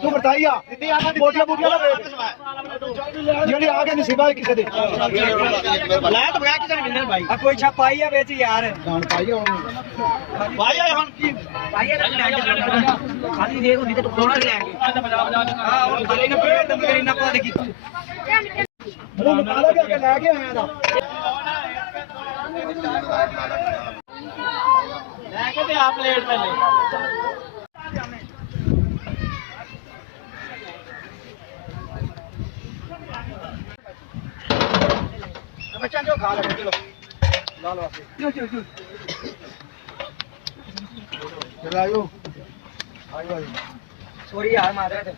तू बताइए बोटियां बोटियां ਜਿਹੜੀ ਆ ਕੇ ਨਸੀਬਾ ਕਿਸੇ ਦੇ ਲੈ ਤਾਂ ਬਗਾ ਕਿਸੇ ਨੇ ਮਿਲਣ ਭਾਈ ਆ ਕੋਈ ਛਾਪਾਈ ਆ ਵਿੱਚ ਯਾਰ ਜਾਣ ਪਾਈ ਹੁਣ ਭਾਈ ਆ ਹੁਣ ਕੀ ਭਾਈ ਆ ਖਾਲੀ ਦੇਖ ਹੁੰਦੀ ਤੇ ਤੂੰ ਕੋਣਾ ਲੈ ਕੇ ਹਾਂ ਉਹ ਖਾਲੀ ਨਾ ਪੇੜ ਦਮ ਕਰੀ ਨਾ ਪਾ ਦੇ ਕੀ ਉਹ ਮਕਾਲਾ ਕੇ ਲੈ ਕੇ ਆਇਆ ਦਾ ਲੈ ਕੇ ਤੇ ਆ ਪਲੇਟ ਪਹਿਲੇ बच्चा जो खा लगे चलो ला लो चलायो आयो आयो सॉरी यार मार रहे थे